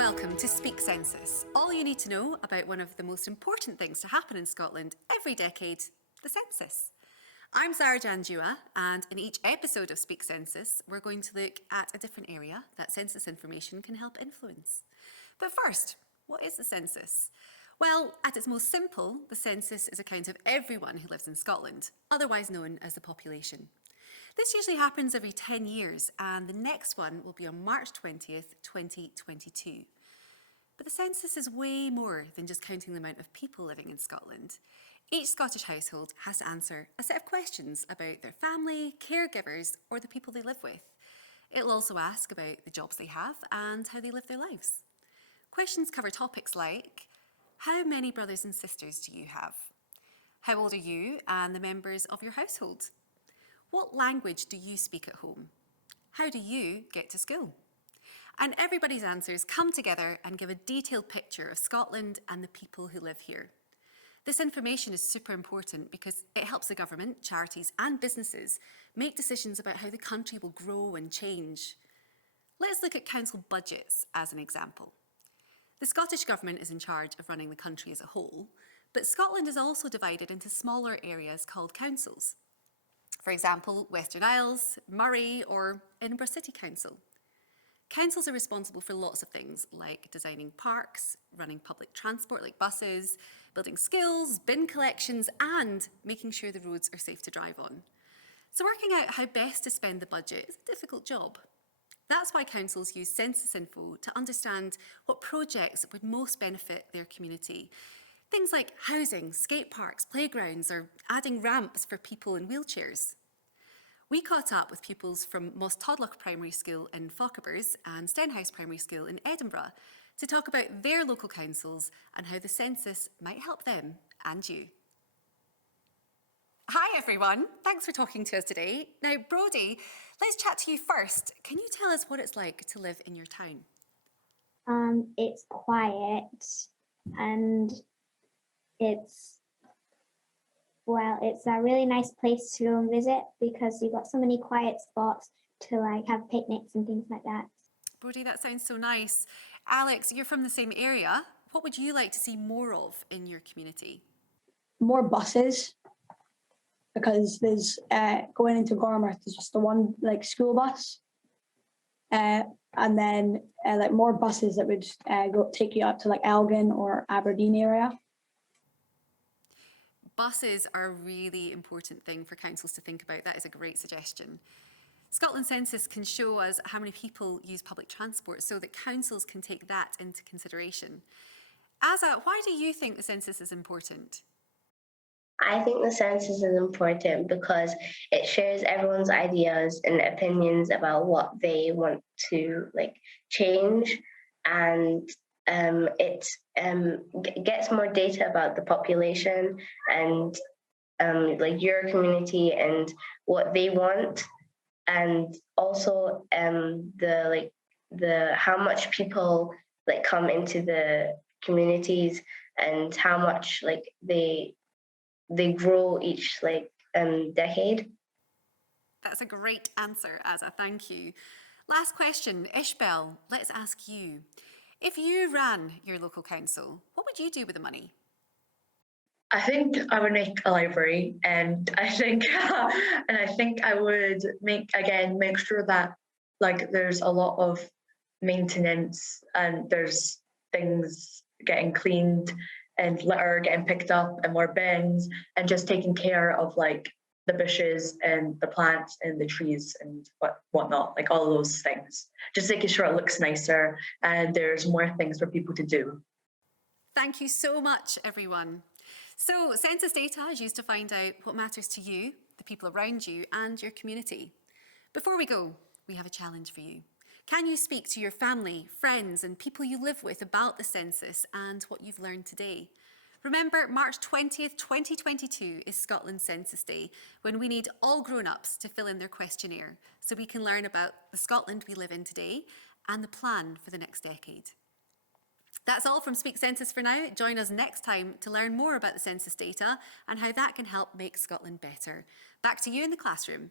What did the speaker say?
welcome to Speak Census. All you need to know about one of the most important things to happen in Scotland every decade, the census. I'm Zara Janjua, and in each episode of Speak Census, we're going to look at a different area that census information can help influence. But first, what is the census? Well, at its most simple, the census is a count of everyone who lives in Scotland, otherwise known as the population. This usually happens every 10 years, and the next one will be on March 20th, 2022. But the census is way more than just counting the amount of people living in Scotland. Each Scottish household has to answer a set of questions about their family, caregivers, or the people they live with. It'll also ask about the jobs they have and how they live their lives. Questions cover topics like, how many brothers and sisters do you have? How old are you and the members of your household? What language do you speak at home? How do you get to school? And everybody's answers come together and give a detailed picture of Scotland and the people who live here. This information is super important because it helps the government, charities and businesses make decisions about how the country will grow and change. Let's look at council budgets as an example. The Scottish Government is in charge of running the country as a whole, but Scotland is also divided into smaller areas called councils. For example, Western Isles, Moray, or Edinburgh City Council. Councils are responsible for lots of things like designing parks, running public transport like buses, building schools, bin collections, and making sure the roads are safe to drive on. So working out how best to spend the budget is a difficult job. That's why councils use census info to understand what projects would most benefit their community. Things like housing, skate parks, playgrounds, or adding ramps for people in wheelchairs. We caught up with pupils from Moss Todloch Primary School in Faughibers and Stenhouse Primary School in Edinburgh to talk about their local councils and how the census might help them and you. Hi everyone, thanks for talking to us today. Now Brodie, let's chat to you first. Can you tell us what it's like to live in your town? It's quiet and it's a really nice place to go and visit because you've got so many quiet spots to have picnics and things like that. Brodie, that sounds so nice. Alex, you're from the same area. What would you like to see more of in your community? More buses, because there's going into Gormouth, there's just the one school bus, and then more buses that would take you up to Elgin or Aberdeen area. Buses are a really important thing for councils to think about. That is a great suggestion. Scotland Census can show us how many people use public transport so that councils can take that into consideration. Asa, why do you think the census is important? I think the census is important because it shares everyone's ideas and opinions about what they want to change, and it gets more data about the population and your community and what they want, and also the how much people come into the communities and how much they grow each decade. That's a great answer, Asa. Thank you. Last question, Ishbel, let's ask you. If you ran your local council, what would you do with the money? I think I would make a library, and I think I would make sure that there's a lot of maintenance and there's things getting cleaned and litter getting picked up and more bins and just taking care of the bushes and the plants and the trees and whatnot, all of those things. Just making sure it looks nicer and there's more things for people to do. Thank you so much, everyone. So, census data is used to find out what matters to you, the people around you, and your community. Before we go, we have a challenge for you. Can you speak to your family, friends, and people you live with about the census and what you've learned today? Remember, March 20th, 2022 is Scotland Census Day, when we need all grown-ups to fill in their questionnaire so we can learn about the Scotland we live in today and the plan for the next decade. That's all from Speak Census for now. Join us next time to learn more about the census data and how that can help make Scotland better. Back to you in the classroom.